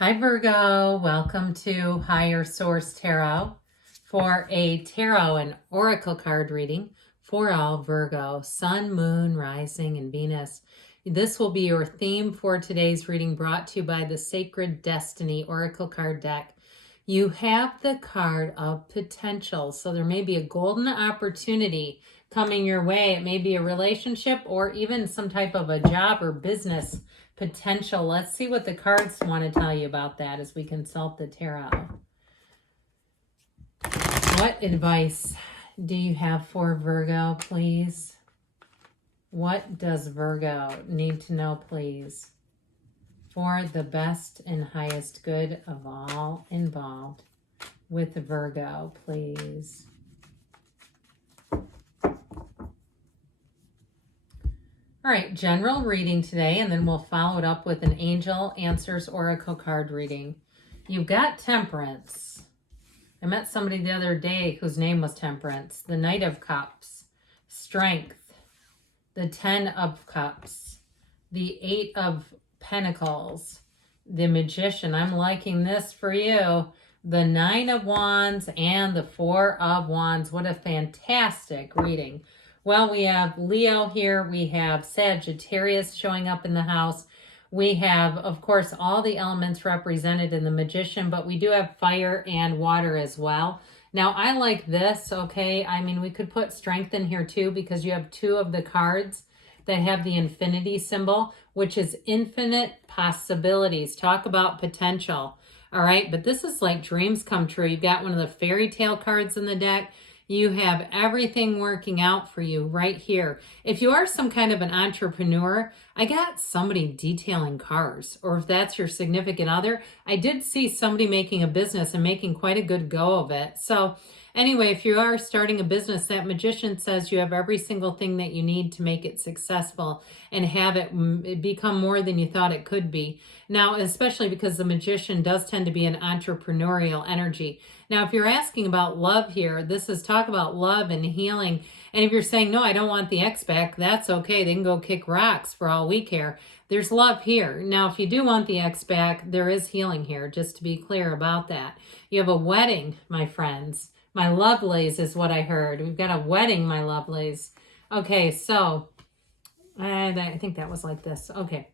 Hi Virgo, welcome to Higher Source Tarot for a tarot and oracle card reading for all Virgo, Sun, Moon, Rising, and Venus. This will be your theme for today's reading, brought to you by the Sacred Destiny Oracle card deck. You have the card of potential, so there may be a golden opportunity coming your way. It may be a relationship or even some type of a job or business potential. Let's see what the cards want to tell you about that as we consult the tarot. What advice do you have for Virgo, please? What does Virgo need to know, please, for the best and highest good of all involved with Virgo, please? All right, general reading today, and then we'll follow it up with an Angel Answers Oracle card reading. You've got Temperance. I met somebody the other day whose name was Temperance. The Knight of Cups. Strength. The Ten of Cups. The Eight of Pentacles. The Magician. I'm liking this for you. The Nine of Wands and the Four of Wands. What a fantastic reading. Well, we have Leo here. We have Sagittarius showing up in the house. We have, of course, all the elements represented in the Magician, but we do have fire and water as well. Now, I like this, okay? I mean, we could put strength in here too, because you have two of the cards that have the infinity symbol, which is infinite possibilities. Talk about potential, all right? But this is like dreams come true. You've got one of the fairy tale cards in the deck. You have everything working out for you right here. If you are some kind of an entrepreneur, I got somebody detailing cars, or if that's your significant other, I did see somebody making a business and making quite a good go of it. So anyway, if you are starting a business, that Magician says you have every single thing that you need to make it successful and have it become more than you thought it could be. Now, especially because the Magician does tend to be an entrepreneurial energy. Now, if you're asking about love here, this is talk about love and healing. And if you're saying, no, I don't want the ex back, that's okay. They can go kick rocks for all we care. There's love here. Now, if you do want the ex back, there is healing here, just to be clear about that. You have a wedding, my friends. My lovelies is what I heard. We've got a wedding, my lovelies. Okay, so I think that was like this. Okay.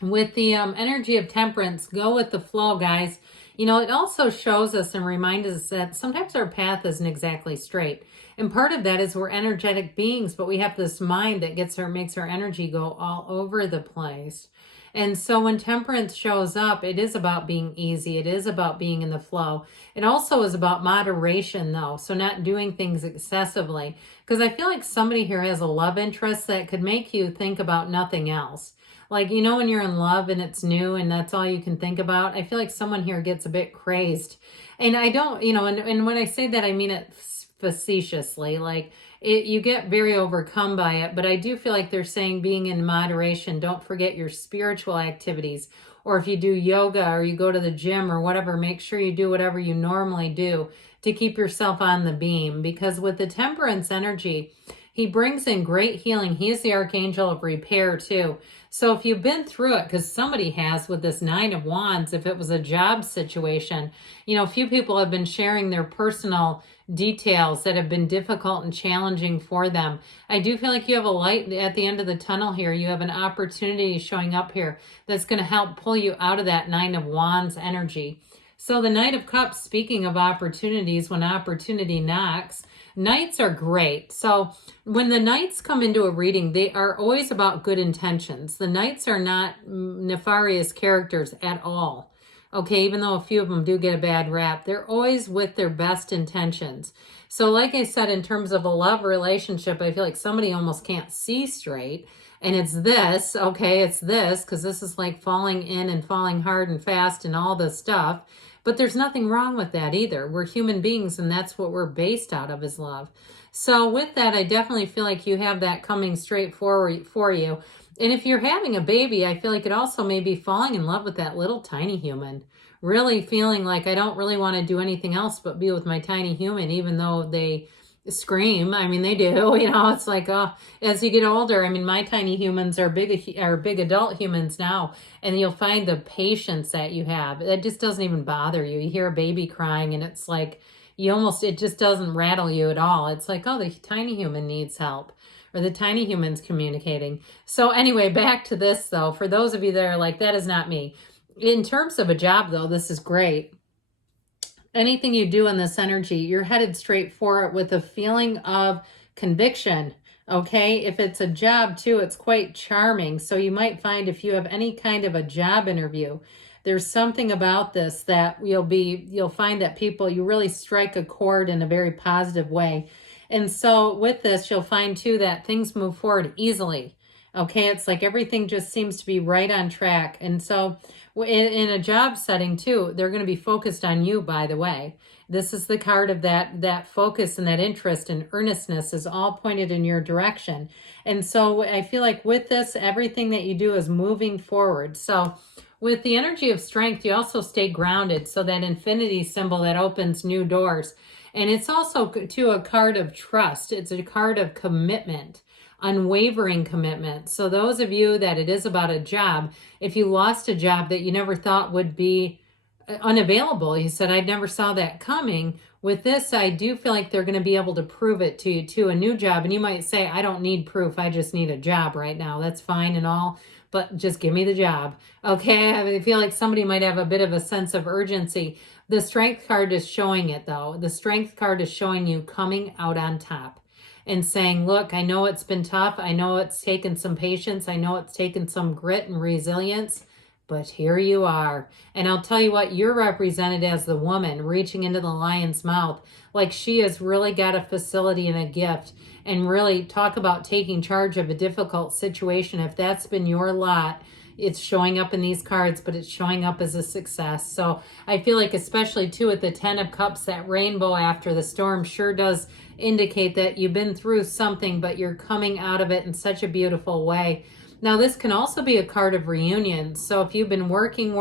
With the energy of Temperance, go with the flow, guys. You know, it also shows us and reminds us that sometimes our path isn't exactly straight. And part of that is we're energetic beings, but we have this mind that makes our energy go all over the place. And so when Temperance shows up, it is about being easy. It is about being in the flow. It also is about moderation, though. So not doing things excessively. Because I feel like somebody here has a love interest that could make you think about nothing else. Like, you know, when you're in love and it's new and that's all you can think about, I feel like someone here gets a bit crazed. And I don't, you know, and when I say that, I mean it facetiously. Like, you get very overcome by it. But I do feel like they're saying being in moderation. Don't forget your spiritual activities. Or if you do yoga or you go to the gym or whatever, make sure you do whatever you normally do to keep yourself on the beam. Because with the Temperance energy, he brings in great healing. He is the archangel of repair too. So if you've been through it, because somebody has with this Nine of Wands, if it was a job situation, you know, a few people have been sharing their personal details that have been difficult and challenging for them. I do feel like you have a light at the end of the tunnel here. You have an opportunity showing up here that's going to help pull you out of that Nine of Wands energy. So the Knight of Cups, speaking of opportunities, when opportunity knocks, Knights are great. So when the Knights come into a reading, they are always about good intentions. The Knights are not nefarious characters at all. Okay, even though a few of them do get a bad rap, they're always with their best intentions. So like I said, in terms of a love relationship, I feel like somebody almost can't see straight. And it's this, okay, it's this, because this is like falling in and falling hard and fast and all this stuff. But there's nothing wrong with that either. We're human beings, and that's what we're based out of, is love. So with that, I definitely feel like you have that coming straight forward for you. And if you're having a baby, I feel like it also may be falling in love with that little tiny human. Really feeling like I don't really want to do anything else but be with my tiny human, even though they scream. I mean, they do, you know, it's like, oh, as you get older, I mean, my tiny humans are big adult humans now, and you'll find the patience that you have. That just doesn't even bother you. You hear a baby crying and it's like, it just doesn't rattle you at all. It's like, oh, the tiny human needs help, or the tiny human's communicating. So anyway, back to this though, for those of you that are like, that is not me. In terms of a job though, this is great. Anything you do in this energy, you're headed straight for it with a feeling of conviction, okay? If it's a job too, it's quite charming. So you might find if you have any kind of a job interview, there's something about this that you'll find that you really strike a chord in a very positive way. And so with this, you'll find too that things move forward easily. Okay, it's like everything just seems to be right on track. And so in a job setting too, they're going to be focused on you, by the way. This is the card of that focus and that interest and earnestness is all pointed in your direction. And so I feel like with this, everything that you do is moving forward. So with the energy of strength, you also stay grounded. So that infinity symbol that opens new doors. And it's also too a card of trust. It's a card of commitment. Unwavering commitment. So those of you that it is about a job, if you lost a job that you never thought would be unavailable, you said, I never saw that coming. With this, I do feel like they're going to be able to prove it to you to a new job. And you might say, I don't need proof. I just need a job right now. That's fine and all, but just give me the job. Okay. I feel like somebody might have a bit of a sense of urgency. The strength card is showing it though. The strength card is showing you coming out on top. And saying, look, I know it's been tough. I know it's taken some patience. I know it's taken some grit and resilience, but here you are. And I'll tell you what, you're represented as the woman reaching into the lion's mouth. Like she has really got a facility and a gift. And really talk about taking charge of a difficult situation. If that's been your lot, it's showing up in these cards, but it's showing up as a success. So I feel like especially too with the 10 of Cups, that rainbow after the storm sure does indicate that you've been through something, but you're coming out of it in such a beautiful way. Now, this can also be a card of reunion. So if you've been working,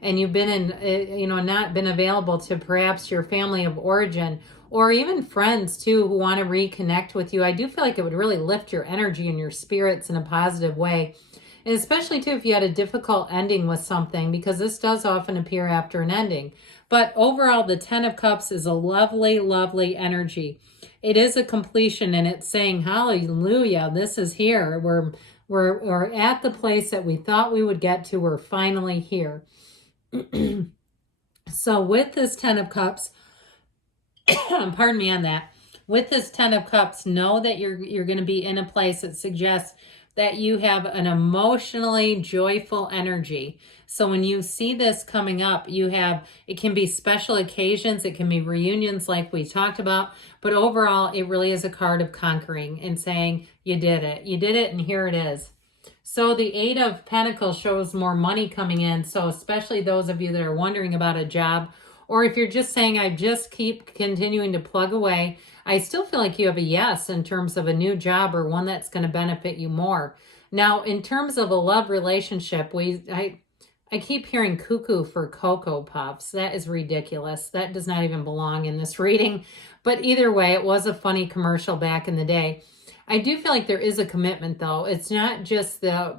and you've been not been available to perhaps your family of origin, or even friends too, who want to reconnect with you, I do feel like it would really lift your energy and your spirits in a positive way. And especially too, if you had a difficult ending with something, because this does often appear after an ending. But overall, the 10 of Cups is a lovely, lovely energy. It is a completion, and it's saying, hallelujah, this is here. We're at the place that we thought we would get to. We're finally here. So with this 10 of Cups, pardon me on that. With this 10 of Cups, know that you're going to be in a place that suggests that you have an emotionally joyful energy. So when you see this coming up, it can be special occasions, it can be reunions like we talked about, but overall, it really is a card of conquering and saying, you did it, and here it is. So the 8 of Pentacles shows more money coming in. So especially those of you that are wondering about a job, or if you're just saying, I just keep continuing to plug away, I still feel like you have a yes in terms of a new job or one that's going to benefit you more. Now, in terms of a love relationship, I keep hearing cuckoo for Cocoa Puffs. That is ridiculous. That does not even belong in this reading. But either way, it was a funny commercial back in the day. I do feel like there is a commitment, though. It's not just the,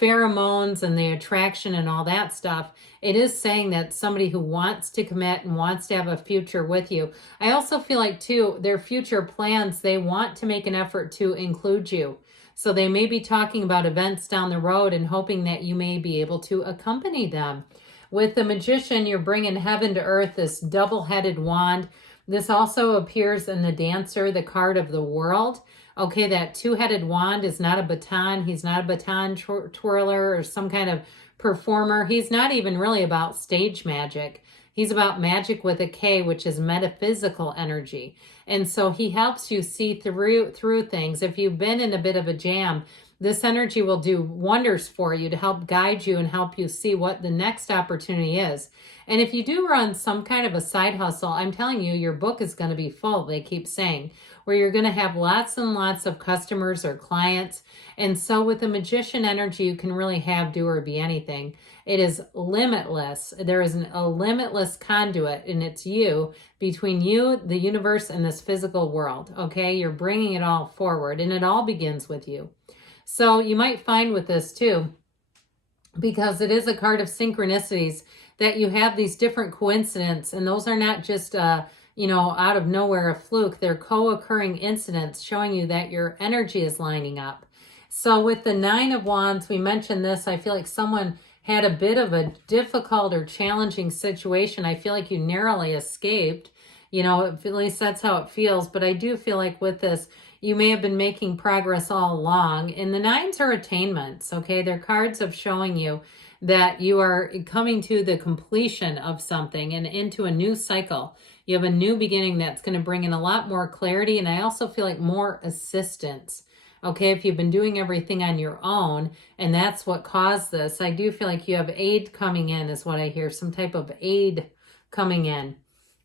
pheromones and the attraction and all that stuff. It is saying that somebody who wants to commit and wants to have a future with you. I also feel like, too, their future plans, they want to make an effort to include you. So they may be talking about events down the road and hoping that you may be able to accompany them. With the Magician, you're bringing heaven to earth, this double-headed wand. This also appears in the Dancer, the card of the world. Okay, that two-headed wand is not a baton. He's not a baton twirler or some kind of performer. He's not even really about stage magic. He's about magic with a K, which is metaphysical energy. And so he helps you see through things. If you've been in a bit of a jam, This energy will do wonders for you to help guide you and help you see what the next opportunity is. And if you do run some kind of a side hustle, I'm telling you, your book is going to be full, they keep saying, where you're going to have lots and lots of customers or clients. And so with the magician energy, you can really have, do, or be anything. It is limitless. There is a limitless conduit, and it's you, between you, the universe, and this physical world. Okay, you're bringing it all forward, and it all begins with you. So you might find with this too, because it is a card of synchronicities, that you have these different coincidences, and those are not just out of nowhere a fluke. They're co-occurring incidents showing you that your energy is lining up. So with the Nine of Wands, we mentioned this. I feel like someone had a bit of a difficult or challenging situation. I feel like you narrowly escaped. At least that's how it feels. But I do feel like with this, you may have been making progress all along. And the nines are attainments, okay? They're cards of showing you that you are coming to the completion of something and into a new cycle. You have a new beginning that's going to bring in a lot more clarity. And I also feel like more assistance. Okay, if you've been doing everything on your own and that's what caused this, I do feel like you have aid coming in is what I hear, some type of aid coming in.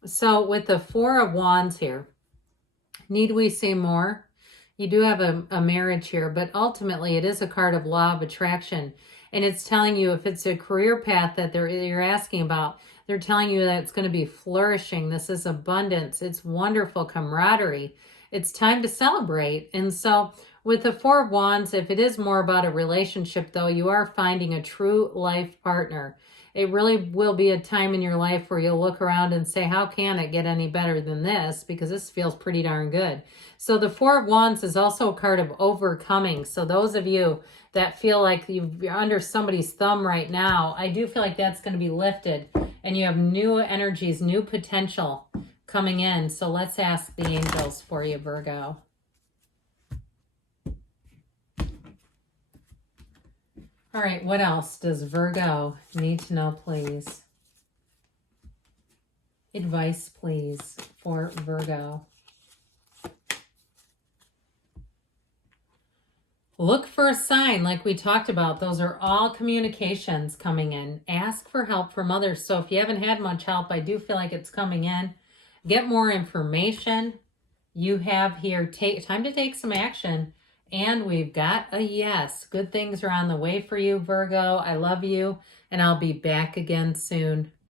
So with the Four of Wands here, need we say more? You do have a marriage here, but ultimately it is a card of law of attraction. And it's telling you if it's a career path that you're asking about, they're telling you that it's going to be flourishing. This is abundance. It's wonderful camaraderie. It's time to celebrate. And so with the Four of Wands, if it is more about a relationship, though, you are finding a true life partner. It really will be a time in your life where you'll look around and say, how can it get any better than this? Because this feels pretty darn good. So the Four of Wands is also a card of overcoming. So those of you that feel like you're under somebody's thumb right now, I do feel like that's going to be lifted. And you have new energies, new potential coming in. So let's ask the angels for you, Virgo. All right, what else does Virgo need to know, please? Advice, please, for Virgo. Look for a sign like we talked about. Those are all communications coming in. Ask for help from others. So if you haven't had much help, I do feel like it's coming in. Get more information. You have here time to take some action. And we've got a yes. Good things are on the way for you, Virgo. I love you, and I'll be back again soon.